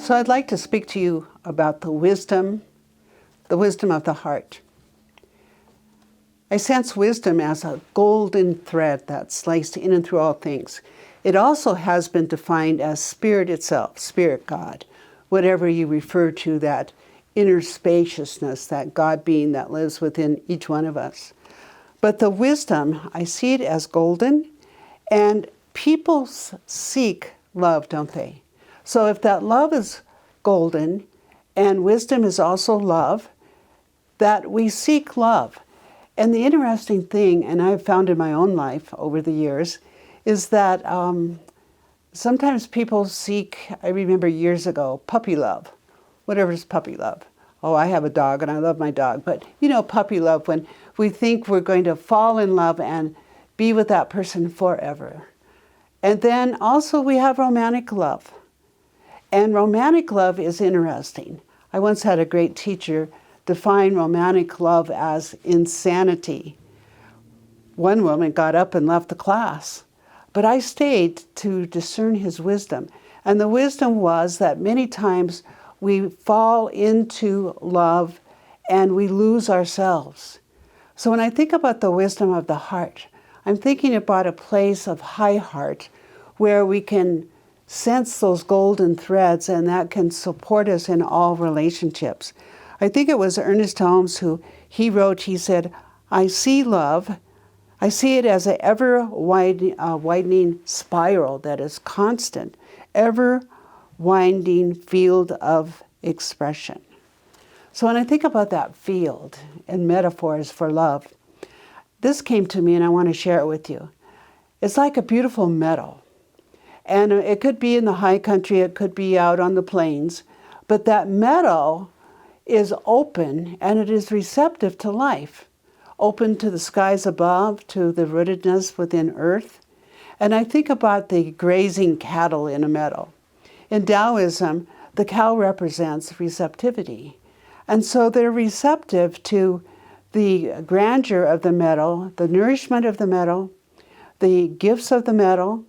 So I'd like to speak to you about the wisdom of the heart. I sense wisdom as a golden thread that's sliced in and through all things. It also has been defined as spirit itself, spirit God, whatever you refer to, that inner spaciousness, that God being that lives within each one of us. But the wisdom, I see it as golden, and people seek love, don't they? So if that love is golden and wisdom is also love, that we seek love. And the interesting thing, and I've found in my own life over the years, is that sometimes people seek, I remember years ago, puppy love. Whatever is puppy love. Oh, I have a dog and I love my dog. But you know, puppy love, when we think we're going to fall in love and be with that person forever. And then also we have romantic love. And romantic love is interesting. I once had a great teacher define romantic love as insanity. One woman got up and left the class, but I stayed to discern his wisdom. And the wisdom was that many times we fall into love and we lose ourselves. So when I think about the wisdom of the heart, I'm thinking about a place of high heart where we can sense those golden threads, and that can support us in all relationships. I think it was Ernest Holmes he said, I see love, I see it as an ever widening spiral that is constant, ever winding field of expression. So when I think about that field and metaphors for love, this came to me and I want to share it with you. It's like a beautiful meadow. And it could be in the high country, it could be out on the plains, but that meadow is open and it is receptive to life, open to the skies above, to the rootedness within earth. And I think about the grazing cattle in a meadow. In Taoism, the cow represents receptivity. And so they're receptive to the grandeur of the meadow, the nourishment of the meadow, the gifts of the meadow,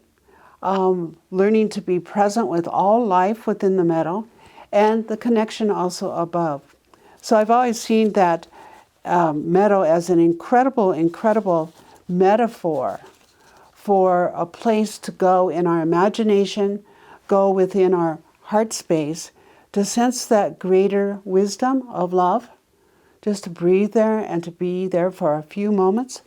learning to be present with all life within the meadow, and the connection also above. So I've always seen that meadow as an incredible metaphor for a place to go in our imagination, go within our heart space, to sense that greater wisdom of love, just to breathe there and to be there for a few moments.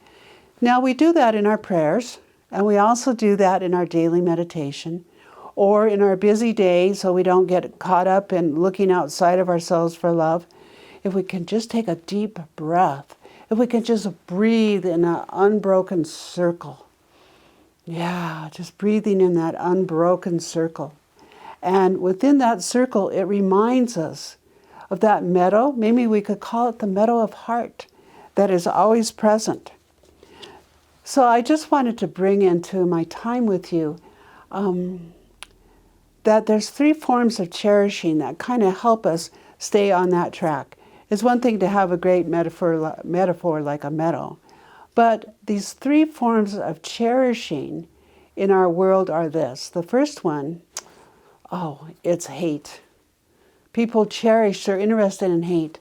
Now we do that in our prayers, and we also do that in our daily meditation or in our busy day, so we don't get caught up in looking outside of ourselves for love. If we can just take a deep breath, if we can just breathe in an unbroken circle. Yeah, just breathing in that unbroken circle. And within that circle, it reminds us of that meadow. Maybe we could call it the meadow of heart that is always present. So I just wanted to bring into my time with you that there's 3 forms of cherishing that kind of help us stay on that track. It's one thing to have a great metaphor like a meadow, but these 3 forms of cherishing in our world are this. The first one, it's hate. People cherish, they're interested in hate.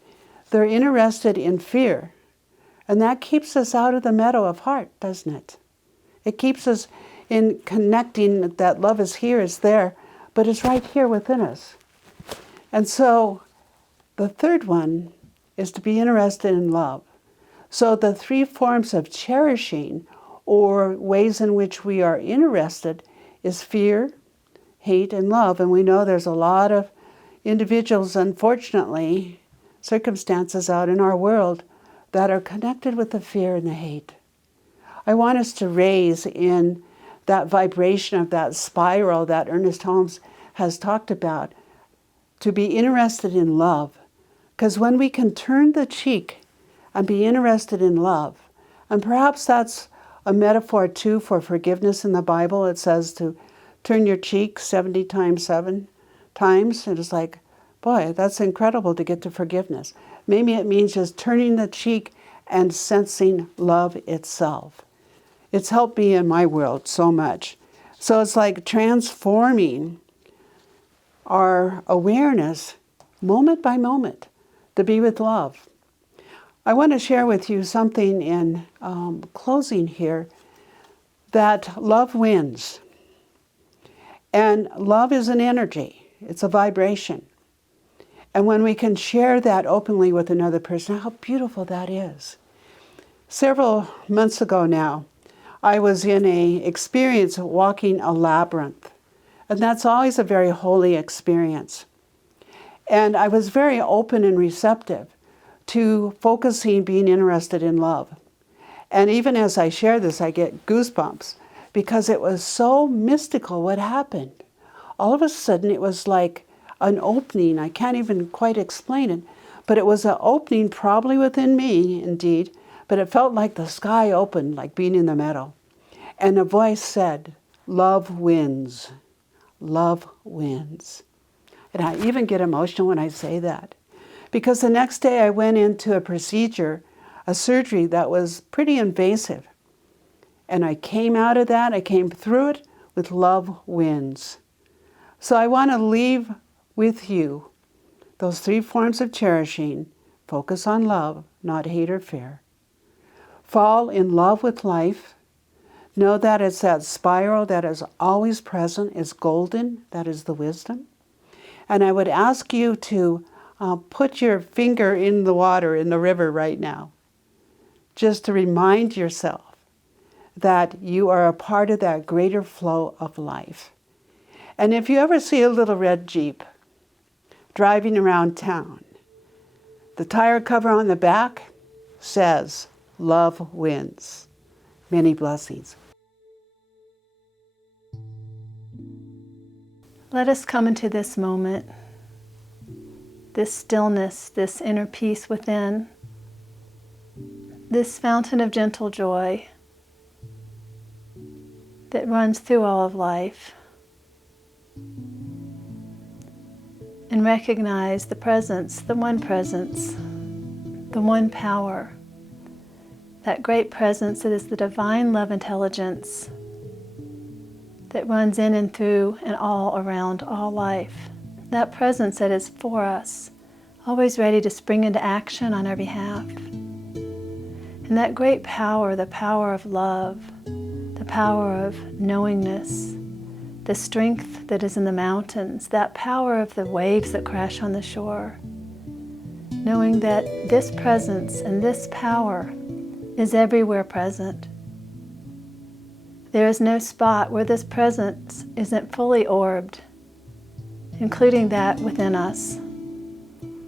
They're interested in fear. And that keeps us out of the meadow of heart, doesn't it? It keeps us in connecting that love is here, it's there, but it's right here within us. And so the third one is to be interested in love. So the 3 forms of cherishing, or ways in which we are interested, is fear, hate, and love. And we know there's a lot of individuals, unfortunately, circumstances out in our world that are connected with the fear and the hate. I want us to raise in that vibration of that spiral that Ernest Holmes has talked about, to be interested in love. Because when we can turn the cheek and be interested in love, and perhaps that's a metaphor too for forgiveness in the Bible. It says to turn your cheek 70 times 7 times. It is like, boy, that's incredible to get to forgiveness. Maybe it means just turning the cheek and sensing love itself. It's helped me in my world so much. So it's like transforming our awareness, moment by moment, to be with love. I want to share with you something in closing here, that love wins. And love is an energy. It's a vibration. And when we can share that openly with another person, how beautiful that is. Several months ago now, I was in an experience of walking a labyrinth. And that's always a very holy experience. And I was very open and receptive to focusing, being interested in love. And even as I share this, I get goosebumps because it was so mystical what happened. All of a sudden, it was like an opening. I can't even quite explain it, but it was an opening probably within me, indeed, but it felt like the sky opened, like being in the meadow. And a voice said, "Love wins. Love wins." And I even get emotional when I say that. Because the next day I went into a procedure, a surgery that was pretty invasive. And I came out of that, I came through it with love wins. So I want to leave with you those 3 forms of cherishing. Focus on love, not hate or fear. Fall in love with life. Know that it's that spiral that is always present, is golden, that is the wisdom. And I would ask you to put your finger in the water, in the river right now, just to remind yourself that you are a part of that greater flow of life. And if you ever see a little red Jeep driving around town, the tire cover on the back says, "Love wins." Many blessings. Let us come into this moment, this stillness, this inner peace within, this fountain of gentle joy that runs through all of life, and recognize the presence, the one power, that great presence that is the divine love intelligence that runs in and through and all around all life. That presence that is for us, always ready to spring into action on our behalf. And that great power, the power of love, the power of knowingness, the strength that is in the mountains, that power of the waves that crash on the shore. Knowing that this presence and this power is everywhere present. There is no spot where this presence isn't fully orbed, including that within us.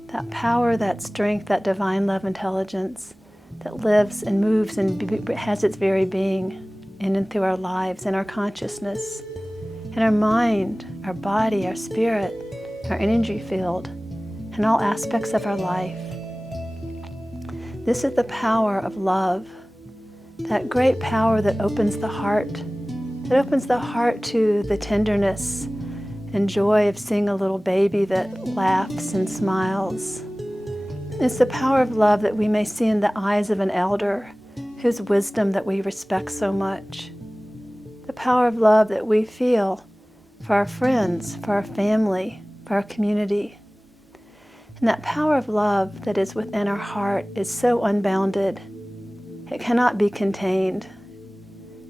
That power, that strength, that divine love intelligence that lives and moves and has its very being in and through our lives and our consciousness, in our mind, our body, our spirit, our energy field, and all aspects of our life. This is the power of love, that great power that opens the heart to the tenderness and joy of seeing a little baby that laughs and smiles. It's the power of love that we may see in the eyes of an elder whose wisdom that we respect so much. The power of love that we feel for our friends, for our family, for our community. And that power of love that is within our heart is so unbounded. It cannot be contained.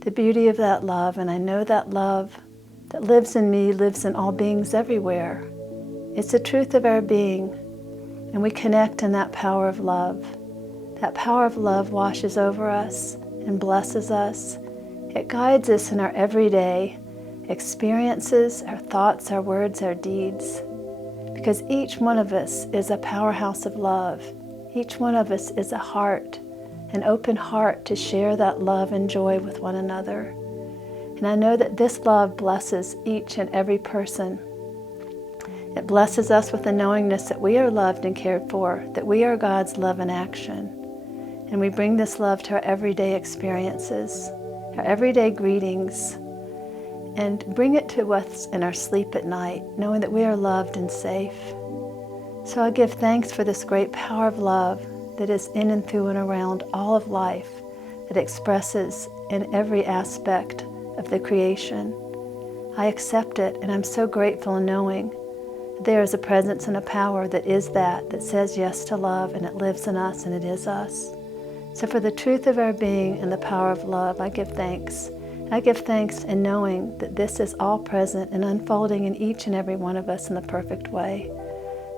The beauty of that love, and I know that love that lives in me lives in all beings everywhere. It's the truth of our being, and we connect in that power of love. That power of love washes over us and blesses us. It guides us in our everyday experiences, our thoughts, our words, our deeds. Because each one of us is a powerhouse of love. Each one of us is a heart, an open heart to share that love and joy with one another. And I know that this love blesses each and every person. It blesses us with the knowingness that we are loved and cared for, that we are God's love in action. And we bring this love to our everyday experiences, our everyday greetings, and bring it to us in our sleep at night, knowing that we are loved and safe. So I give thanks for this great power of love that is in and through and around all of life, that expresses in every aspect of the creation. I accept it, and I'm so grateful in knowing There is a presence and a power that is that says yes to love, and it lives in us, and it is us. So for the truth of our being and the power of love, I give thanks. I give thanks in knowing that this is all present and unfolding in each and every one of us in the perfect way.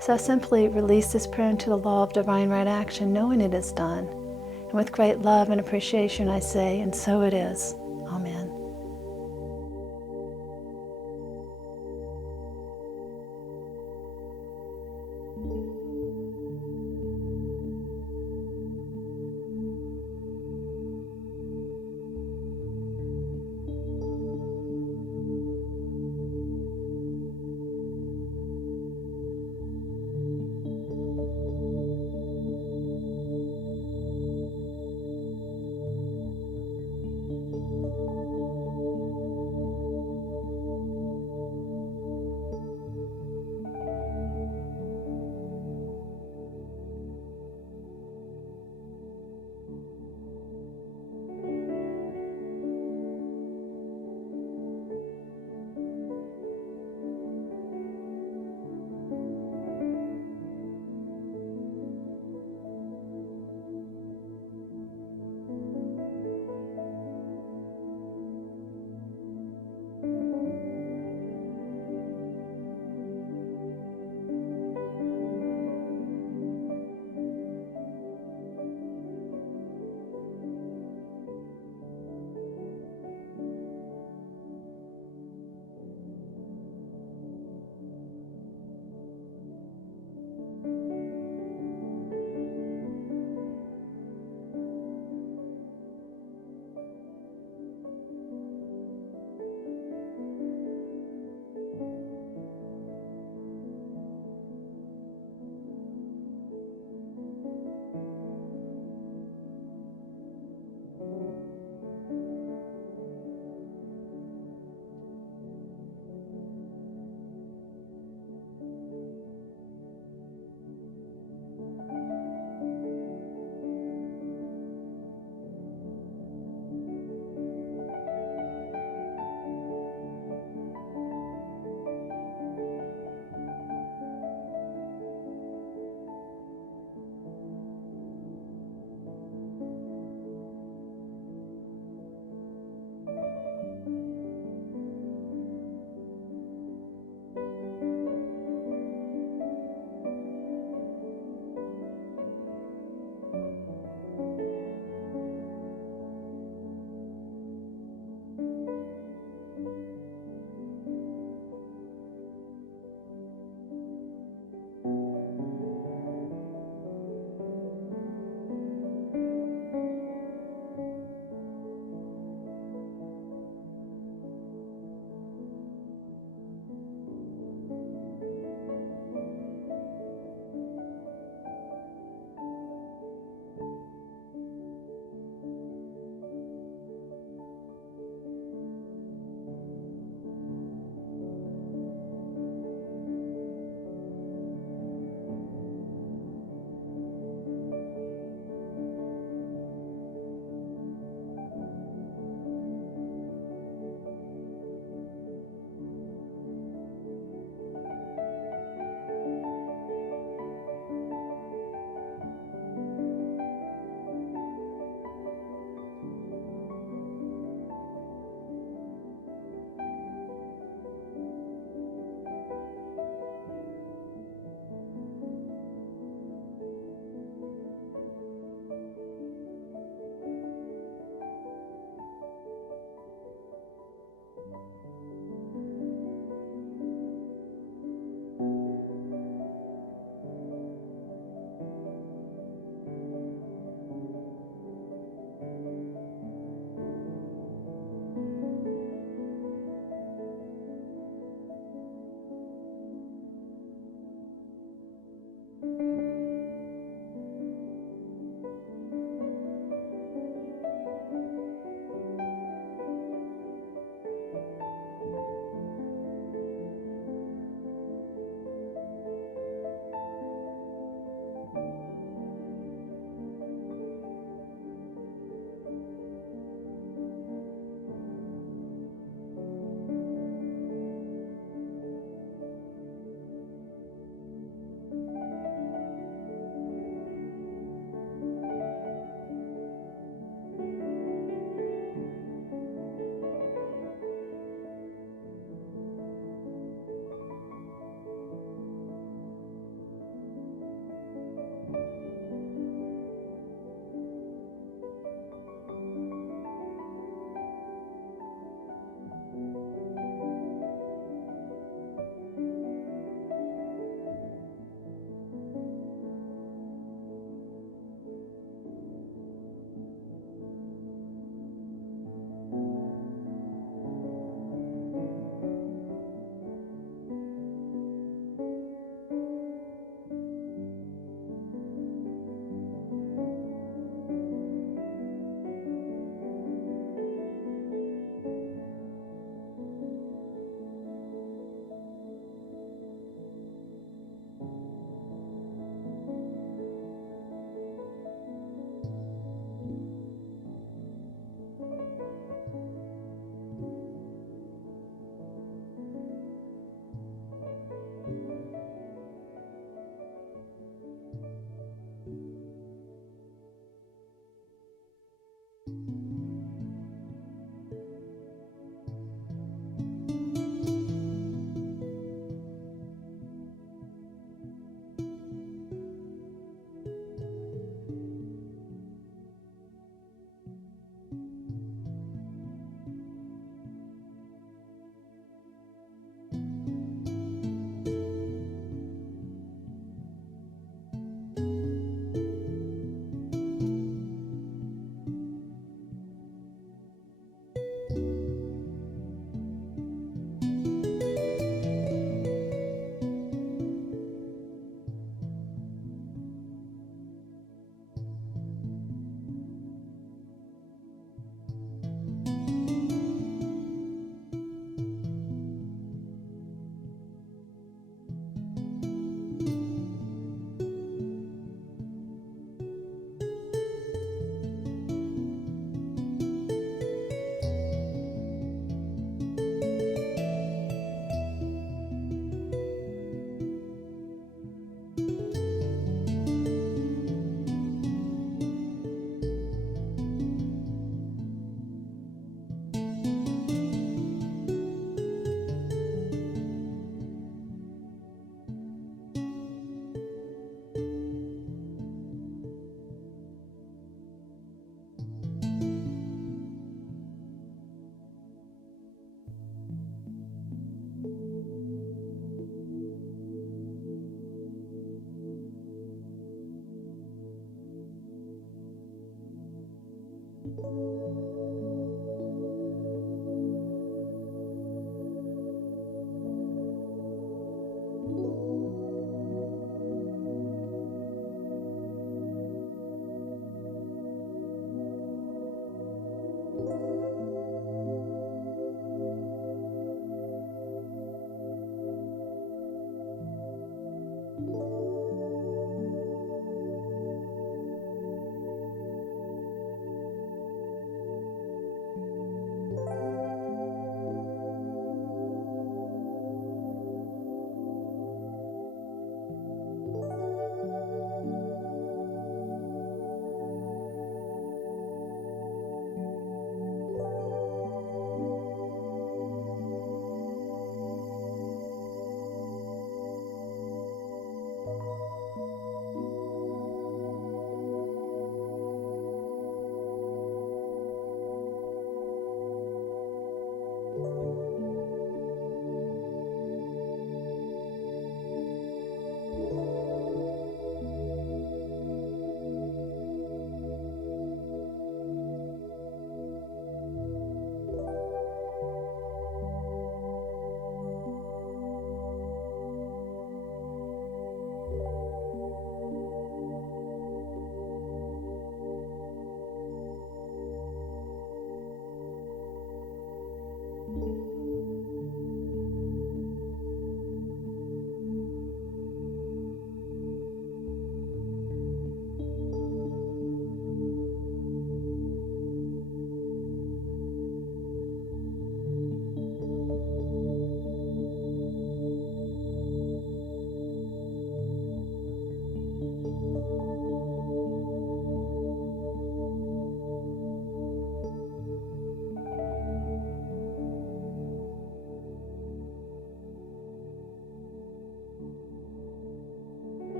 So I simply release this prayer into the law of divine right action, knowing it is done. And with great love and appreciation I say, and so it is.